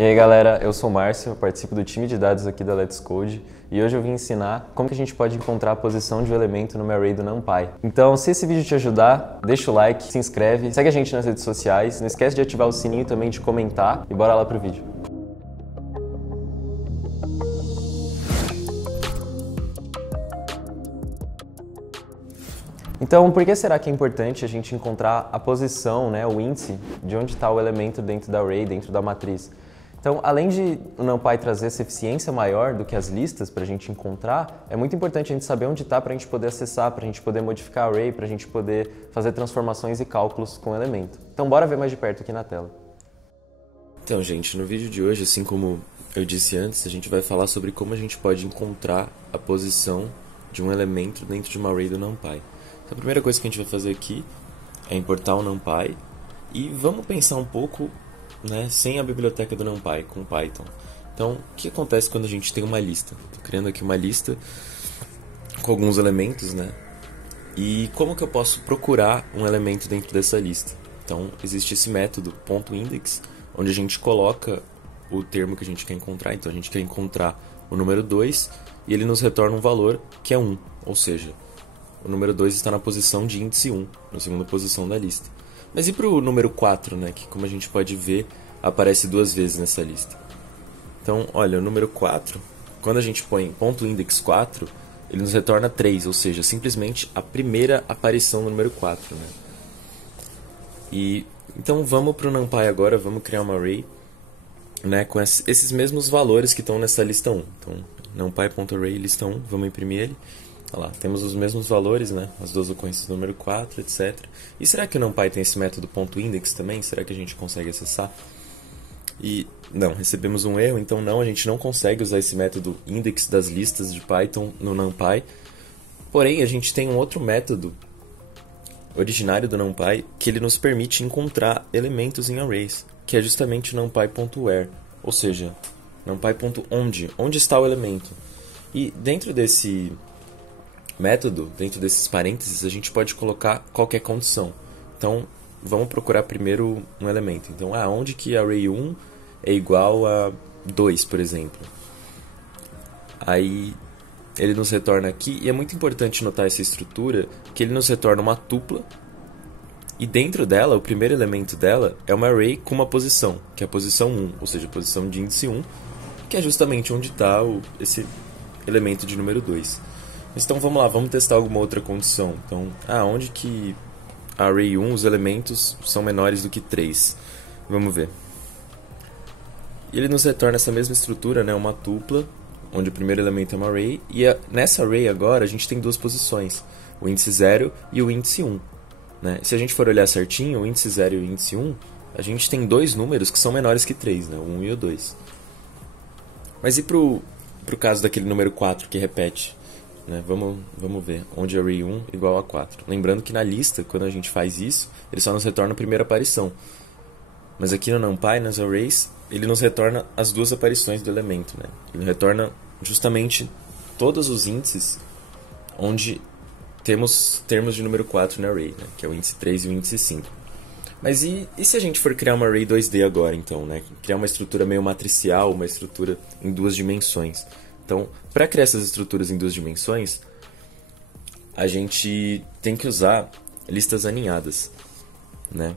E aí galera, eu sou o Márcio, participo do time de dados aqui da Let's Code e hoje eu vim ensinar como que a gente pode encontrar a posição de um elemento numa array do NumPy. Então, se esse vídeo te ajudar, deixa o like, se inscreve, segue a gente nas redes sociais, não esquece de ativar o sininho também de comentar e bora lá pro vídeo. Então, por que será que é importante a gente encontrar a posição, né, o índice de onde está o elemento dentro da array, dentro da matriz? Então, além de o NumPy trazer essa eficiência maior do que as listas para a gente encontrar, é muito importante a gente saber onde está para a gente poder acessar, para a gente poder modificar a array, para a gente poder fazer transformações e cálculos com o elemento. Então, bora ver mais de perto aqui na tela. Então, gente, no vídeo de hoje, assim como eu disse antes, a gente vai falar sobre como a gente pode encontrar a posição de um elemento dentro de uma array do NumPy. Então, a primeira coisa que a gente vai fazer aqui é importar o NumPy e vamos pensar um pouco, né, sem a biblioteca do NumPy, com Python. Então, o que acontece quando a gente tem uma lista? Estou criando aqui uma lista com alguns elementos, né? E como que eu posso procurar um elemento dentro dessa lista? Então, existe esse método .index, onde a gente coloca o termo que a gente quer encontrar. Então, a gente quer encontrar o número 2 e ele nos retorna um valor que é 1, ou seja, o número 2 está na posição de índice 1, na segunda posição da lista. Mas e para o número 4, né, que como a gente pode ver, aparece duas vezes nessa lista. Então, olha, o número 4, quando a gente põe .index 4, ele nos retorna 3, ou seja, simplesmente a primeira aparição do número 4. Né? E, então vamos para o NumPy agora, vamos criar uma array, né, com esses mesmos valores que estão nessa lista 1. Então, numpy.array lista 1, vamos imprimir ele. Olha lá, temos os mesmos valores, né? As duas ocorrências do número 4, etc. E será que o NumPy tem esse método .index também? Será que a gente consegue acessar? E não, recebemos um erro, então não, a gente não consegue usar esse método index das listas de Python no NumPy. Porém, a gente tem um outro método originário do NumPy que ele nos permite encontrar elementos em arrays, que é justamente o numpy.where, ou seja, numpy.onde, onde está o elemento. E dentro desse método, dentro desses parênteses, a gente pode colocar qualquer condição. Então, vamos procurar primeiro um elemento. Então, onde que array 1 é igual a 2, por exemplo. Aí, ele nos retorna aqui, e é muito importante notar essa estrutura, que ele nos retorna uma tupla, e dentro dela, o primeiro elemento dela é uma array com uma posição, que é a posição 1, ou seja, a posição de índice 1, que é justamente onde está esse elemento de número 2. Então vamos lá, vamos testar alguma outra condição. Então, onde que a array 1 os elementos são menores do que 3? Vamos ver. E ele nos retorna essa mesma estrutura, né, uma tupla, onde o primeiro elemento é uma array, e nessa array agora a gente tem duas posições, o índice 0 e o índice 1. Né? Se a gente for olhar certinho, o índice 0 e o índice 1, a gente tem dois números que são menores que 3, né, o 1 e o 2. Mas e pro caso daquele número 4 que repete? Né? Vamos ver onde array 1 igual a 4. Lembrando que na lista, quando a gente faz isso, ele só nos retorna a primeira aparição. Mas aqui no NumPy, nas arrays, ele nos retorna as duas aparições do elemento. Né? Ele retorna justamente todos os índices onde temos termos de número 4 na array, né? Que é o índice 3 e o índice 5. Mas e se a gente for criar uma array 2D agora, então? Né? Criar uma estrutura meio matricial, uma estrutura em duas dimensões. Então, para criar essas estruturas em duas dimensões, a gente tem que usar listas aninhadas, né?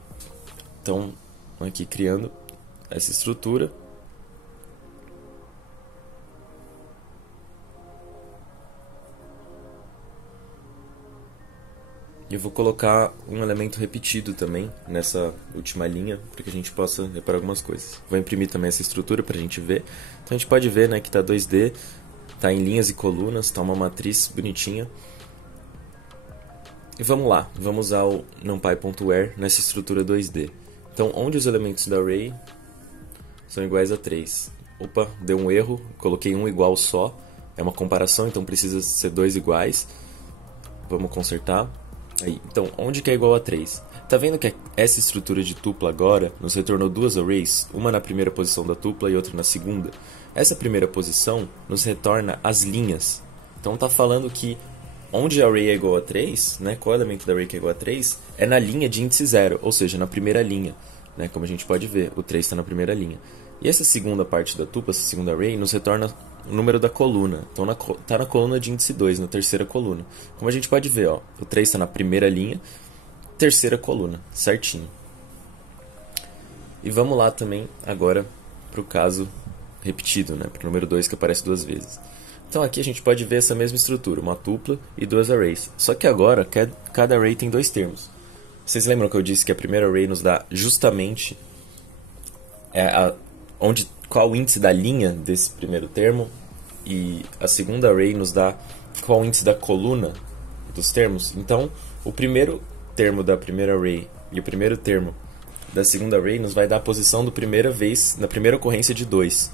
Então, aqui criando essa estrutura. E eu vou colocar um elemento repetido também nessa última linha, para que a gente possa reparar algumas coisas. Vou imprimir também essa estrutura para a gente ver. Então, a gente pode ver, né, que está 2D. Está em linhas e colunas, está uma matriz bonitinha. E vamos lá, vamos usar o numpy.where nessa estrutura 2D. Então, onde os elementos da array são iguais a 3? Opa, deu um erro, coloquei um igual só. É uma comparação, então precisa ser dois iguais. Vamos consertar. Aí, então, onde que é igual a 3? Tá vendo que essa estrutura de tupla agora nos retornou duas arrays, uma na primeira posição da tupla e outra na segunda? Essa primeira posição nos retorna as linhas. Então tá falando que onde a array é igual a 3, né, qual elemento da array que é igual a 3, é na linha de índice 0, ou seja, na primeira linha. Né, como a gente pode ver, o 3 está na primeira linha. E essa segunda parte da tupla, essa segunda array, nos retorna o número da coluna. Então está na coluna de índice 2, na terceira coluna. Como a gente pode ver, ó, o 3 está na primeira linha, terceira coluna, certinho. E vamos lá também agora para o caso repetido, né, para o número 2 que aparece 2 vezes. Então aqui a gente pode ver essa mesma estrutura, uma tupla e 2 arrays. Só que agora cada array tem 2 termos. Vocês lembram que eu disse que a primeira array nos dá justamente qual o índice da linha desse primeiro termo, e a segunda array nos dá qual o índice da coluna dos termos? Então, o primeiro termo da primeira array e o primeiro termo da segunda array nos vai dar a posição na primeira ocorrência de 2.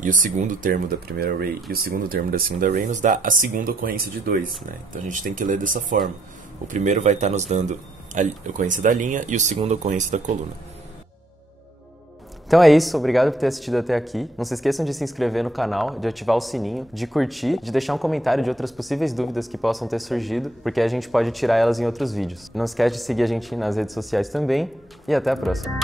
E o segundo termo da primeira array e o segundo termo da segunda array nos dá a segunda ocorrência de 2. Né? Então a gente tem que ler dessa forma. O primeiro vai estar nos dando a ocorrência da linha e o segundo a ocorrência da coluna. Então é isso, obrigado por ter assistido até aqui. Não se esqueçam de se inscrever no canal, de ativar o sininho, de curtir, de deixar um comentário de outras possíveis dúvidas que possam ter surgido, porque a gente pode tirar elas em outros vídeos. Não esquece de seguir a gente nas redes sociais também e até a próxima.